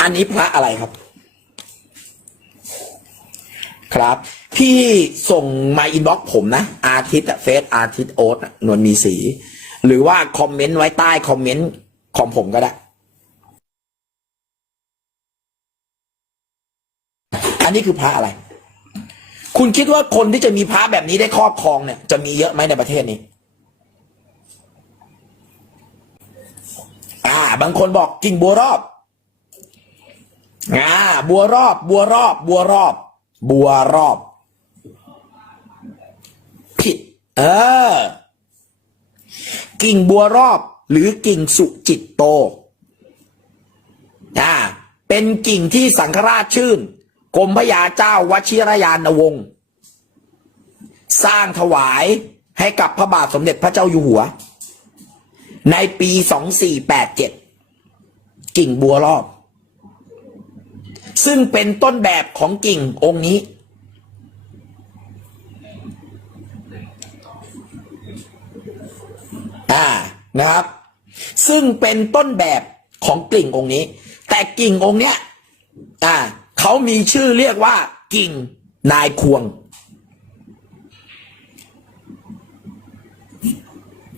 อันนี้พระอะไรครับ ครับ พี่ส่งมาอินบ็อกผมนะ อาทิตย์เฟซอาทิตย์โอ๊ตนวลมีสี หรือว่าคอมเมนต์ไว้ใต้คอมเมนต์ของผมก็ได้ อันนี้คือพระอะไร คุณคิดว่าคนที่จะมีพระแบบนี้ได้ครอบครองเนี่ย จะมีเยอะไหมในประเทศนี้ อ่า บางคนบอกกิ่งบัวรอบอ่าบัวรอบ บัวรอบ บัวรอบ บัวรอบ ผิด เออ กิ่งบัวรอบ หรือกิ่งสุจิตโตอ่าเป็นกิ่งที่สังฆราชชื่นกรมพระยาเจ้าวชิรยานวงศ์สร้างถวายให้กับพระบาทสมเด็จพระเจ้าอยู่หัว ในปี2487กิ่งบัวรอบ ซึ่งเป็นต้นแบบของกิ่งองค์นี้ อ่านะครับ ซึ่งเป็นต้นแบบของกิ่งองค์นี้ แต่กิ่งองค์เนี้ย อ่า เขามีชื่อเรียกว่ากิ่งนายควง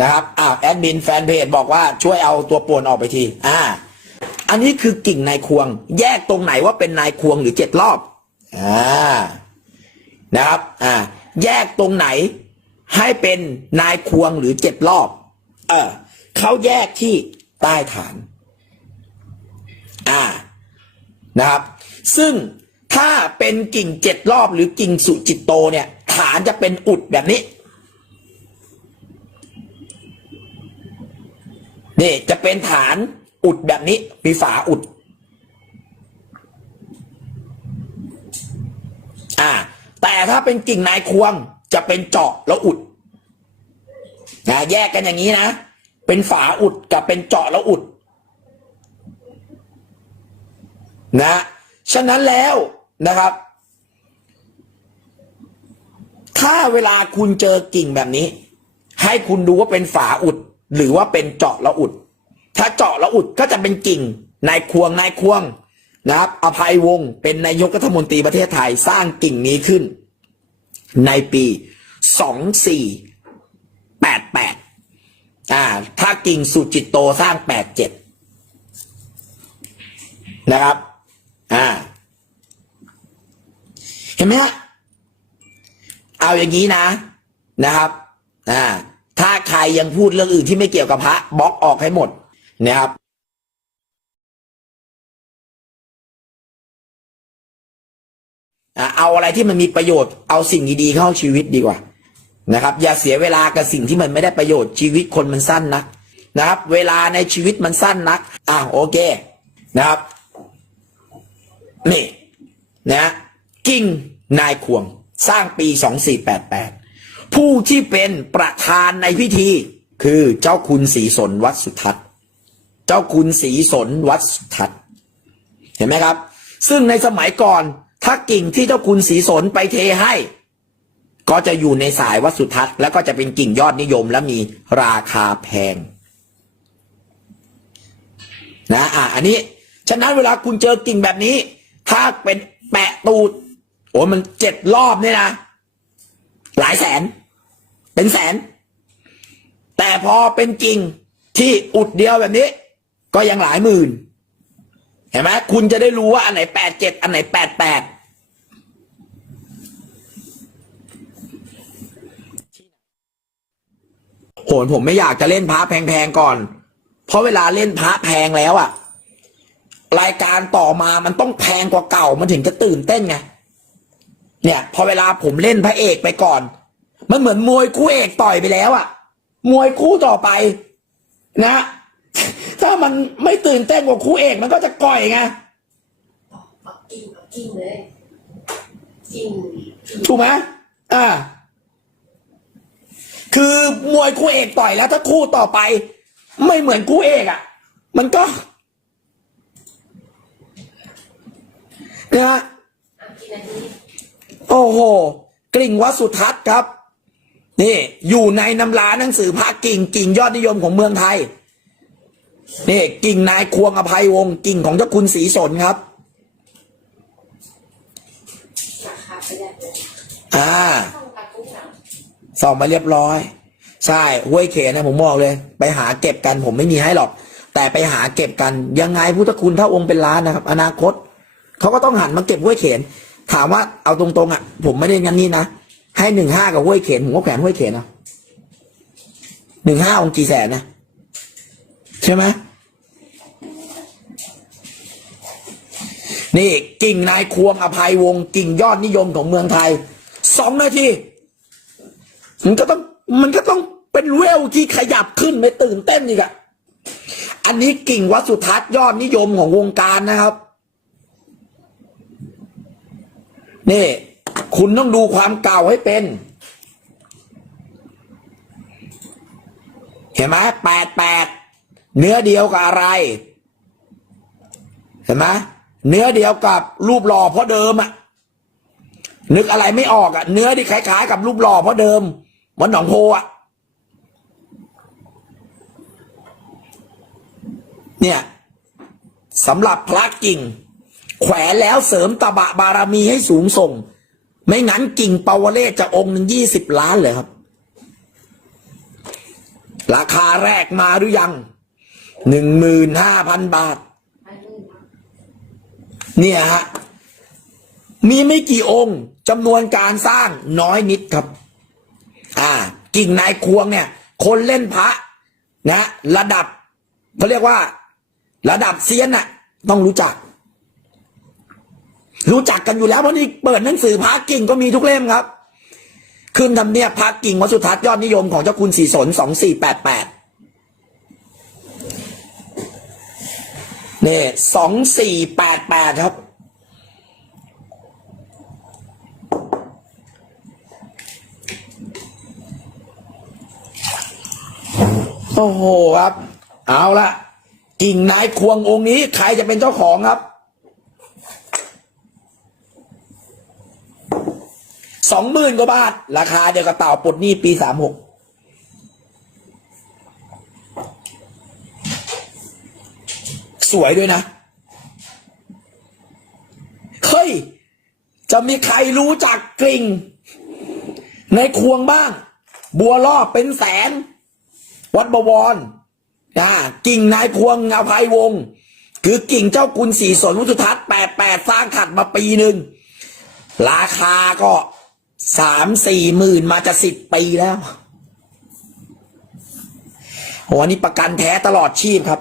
นะครับอ้าวแอดมินแฟนเพจบอกว่าช่วยเอาตัวป่วนออกไปที อ่า อันนี้คือกิ่งนายควง แยกตรงไหนว่าเป็นนายควงหรือเจ็ดรอบ อ่า นะครับ อ่า แยกตรงไหนให้เป็นนายควงหรือเจ็ดรอบ เออเขาแยกที่ใต้ฐาน อ่า นะครับ ซึ่งถ้าเป็นกิ่งเจ็ดรอบหรือกิ่งสุจิตโตเนี่ย ฐานจะเป็นอุดแบบนี้ นี่จะเป็นฐานอุดแบบนี้ มีฝาอุด อ่า แต่ถ้าเป็นกิ่งนายควงจะเป็นเจาะแล้วอุดนะแยกกันอย่างนี้นะ เป็นฝาอุดกับเป็นเจาะแล้วอุด นะ ฉะนั้นแล้วนะครับ ถ้าเวลาคุณเจอกิ่งแบบนี้ ให้คุณดูว่าเป็นฝาอุด หรือว่าเป็นเจาะแล้วอุด ถ้าเจาะแล้วอุดก็จะเป็นกิ่งนายควงนายควงนะครับ อภัยวงศ์เป็นนายกรัฐมนตรีประเทศไทยสร้างกิ่งนี้ขึ้น ในปีสองสี่แปดแปดอ่า ถ้ากิ่งสุจิตโตสร้างแปดเจ็ดนะครับ อ่า เห็นไหมฮะเอาอย่างนี้นะนะครับ อ่า ถ้าใครยังพูดเรื่องอื่นที่ไม่เกี่ยวกับพระบล็อกออกให้หมด นะครับเอาอะไรที่มันมีประโยชน์ เอาสิ่งดีๆเข้าชีวิตดีกว่านะครับ อย่าเสียเวลากับสิ่งที่มันไม่ได้ประโยชน์ชีวิตคนมันสั้นนักนะครับ เวลาในชีวิตมันสั้นนัก อ่าโอเคนะครับนี่นะกิ่งนายควง สร้างปี 2488 ผู้ที่เป็นประธานในพิธีคือเจ้าคุณศรีสนวัดสุทัศน์ จ้าคุณศรีสนวัดสุทัศน์เห็นไหมครับ ซึ่งในสมัยก่อนถ้ากิ่งที่เจ้าคุณศรีสนไปเทให้ ก็จะอยู่ในสายวัดสุทัศน์แล้วก็จะเป็นกิ่งยอดนิยมและมีราคาแพงนะอะอันนี้ ฉะนั้นเวลาคุณเจอกิ่งแบบนี้ ถ้าเป็นแปะตูดโอ้มันเจ็ดรอบเนี่ยนะ หลายแสน เป็นแสน แต่พอเป็นกิ่งที่อุดเดียวแบบนี้ ก็ยังหลายหมื่น เห็นไหมคุณจะได้รู้ว่าอันไหนแปดเจ็ดอันไหนแปดแปดโหนผมไม่อยากจะเล่นพระแพงๆก่อน เพราะเวลาเล่นพระแพงแล้วอะรายการต่อมามันต้องแพงกว่าเก่ามันถึงจะตื่นเต้นไง เนี่ย พอเวลาผมเล่นพระเอกไปก่อน มันเหมือนมวยคู่เอกต่อยไปแล้วอะมวยคู่ต่อไป นะ ถ้ามันไม่ตื่นเต้นกว่าคู่เอกมันก็จะก่อยไงปักกิ่งปักกิ่งเลยกิ่งกิ่งถูกไหมอ่า คือมวยคู่เอกต่อยแล้วถ้าคู่ต่อไป ไม่เหมือนคู่เอกอะ่ะ มันก็นะฮะอะกี่นาทีโอ้โห กลิ่งวัดสุทัศน์ครับ นี่ อยู่ในน้ำร้านหนังสือพระกิ่งกิ่งยอดนิยมของเมืองไทย นี่กิ่งนายควงอภัยวงศ์กิ่งของเจ้าคุณศรีสนครับ อ่าส่องมาเรียบร้อย ใช่ห้วยเขนนะผมบอกเลย ไปหาเก็บกันผมไม่มีให้หรอก แต่ไปหาเก็บกันยังไงพุทธคุณถ้าองค์เป็นล้านนะครับ อนาคตเขาก็ต้องหันมาเก็บห้วยเขน ถามว่าเอาตรงๆอะ ผมไม่ได้งั้นนี่นะให้หนึ่งห้ากับห้วยเขนผมก็แขวนห้วยเขนเอาหนึ่งห้าองค์กี่แสนนะ ช่ไหมนี่กิ่งนายควงอภัยวงศ์กิ่งยอดนิยมของเมืองไทยสองนาทีมันก็ต้องมันก็ต้องเป็นเวลที่ขยับขึ้นไม่ตื่นเต้นอีกอะอันนี้กิ่งวัสุทัศน์ยอดนิยมของวงการนะครับนี่คุณต้องดูความเก่าให้เป็น เห็นไหมแปดแปด เนื้อเดียวกับอะไร เห็นไหมเนื้อเดียวกับรูปหล่อเพราะเดิมอะนึกอะไรไม่ออกอะเนื้อที่คล้ายๆกับรูปหล่อเพราะเดิมเหมือนหนองโพอะเนี่ยสำหรับพระกิ่ง แขวนแล้วเสริมตบะบารมีให้สูงส่ง ไม่งั้นกิ่งปาวเลศจะองค์หนึ่งยี่สิบล้านเลยครับ ราคาแรกมาหรือยัง หนึ่งหมื่นห้าพันบาท เนี่ยฮะ มีไม่กี่องค์จำนวนการสร้างน้อยนิดครับ อ่า กิ่งนายควงเนี่ย คนเล่นพระนะ ระดับเขาเรียกว่า ระดับเซียนน่ะ ต้องรู้จัก รู้จักกันอยู่แล้วเพราะนี่เปิดหนังสือพระกิ่งก็มีทุกเล่มครับ ขึ้นทำเนียบพระกิ่งวัสุทัศน์ยอดนิยมของเจ้าคุณศรีสนสองสี่แปดแปด นี่สองสี่แปดแปดครับ โอ้โหครับ เอาละกิ่งนายควงองค์นี้ ใครจะเป็นเจ้าของครับสองหมื่นกว่าบาท ราคาเดียวกับเต่าปลดหนี้ปีสามหก สวยด้วยนะ เฮ้ย จะมีใครรู้จักกลิ่ง ในควงบ้าง บัวรอบเป็นแสน วัดบวรนะกิ่งนายพวงอภัยวง คือกิ่งเจ้ากุลศรีสนวุฒิทัศน์แปดแปดสร้างถัดมาปีหนึ่ง ราคาก็สามสี่หมื่นมาจะสิบปีแล้วโอ้นี่ประกันแท้ตลอดชีพครับ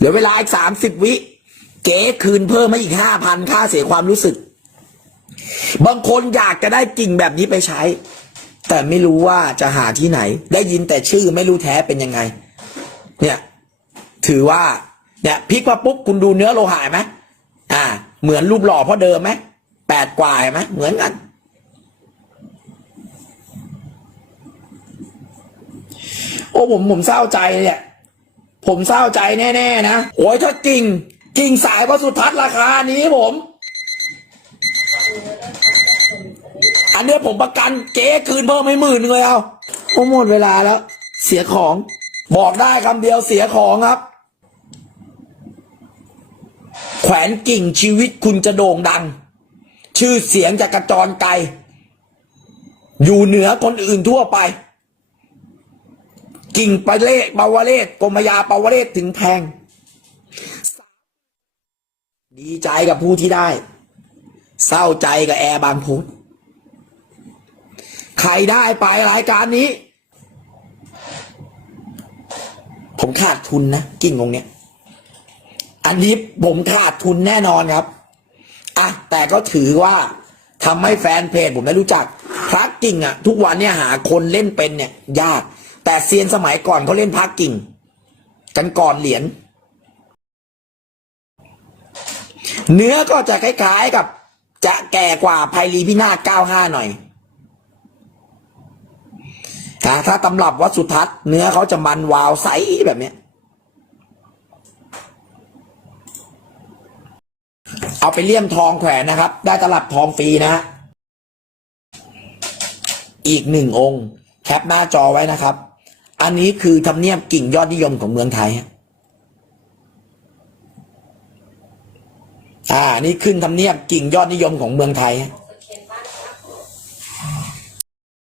เหลือเวลาอีกสามสิบวิเก๋คืนเพิ่มมาอีกห้าพันค่าเสียความรู้สึก บางคนอยากจะได้กิ่งแบบนี้ไปใช้ แต่ไม่รู้ว่าจะหาที่ไหน ได้ยินแต่ชื่อไม่รู้แท้เป็นยังไง เนี่ย ถือว่าเนี่ยพลิกมาปุ๊บคุณดูเนื้อโลหะไหมอ่า เหมือนรูปหล่อพราะเดิมไหมแปดกว่าไหมเหมือนกัน โอ้ผมผมเศร้าใจเนี่ย ผมเศร้าใจแน่ ๆ นะโอ้ยถ้ากิ่ง กิ่งสายพระสุทัศน์ราคานี้ผม อันเนี้ยผมประกันเจ๊คืนเพิ่มให้หมื่นนึงเลยเอาโอ้หมดเวลาแล้ว เสียของ บอกได้คำเดียวเสียของครับ แขวนกิ่งชีวิตคุณจะโด่งดัง ชื่อเสียงจะกระจรไกล อยู่เหนือคนอื่นทั่วไป กิ่งไปเลศปาวเลศกรมยาปาวเลศถึงแพง ดีใจกับผู้ที่ได้ เศร้าใจกับแอร์บางพุธใครได้ไปรายการนี้ ผมขาดทุนนะกิ่งองเนี้ยอันนี้ผมขาดทุนแน่นอนครับอะแต่ก็ถือว่าทำให้แฟนเพจผมได้รู้จักพระกิ่งอะ ทุกวันเนี่ยหาคนเล่นเป็นเนี่ย ยาก แต่เซียนสมัยก่อนเขาเล่นพระกิ่ง กันก่อนเหรียญเนื้อก็จะคล้ายๆกับ จะแก่กว่าไพลีพินาศ95 หน่อยถ้าถ้าตำรับวัดสุทัศน์เนื้อเขาจะมันวาวใสแบบเนี้ยเอาไปเลี่ยมทองแขวนนะครับ ได้ตลับทองฟรีนะ อีกหนึ่งองค์ แคปหน้าจอไว้นะครับ อันนี้คือทำเนียบกิ่งยอดนิยมของเมืองไทยอ่านี่ขึ้นทำเนียบกิ่งยอดนิยมของเมืองไทย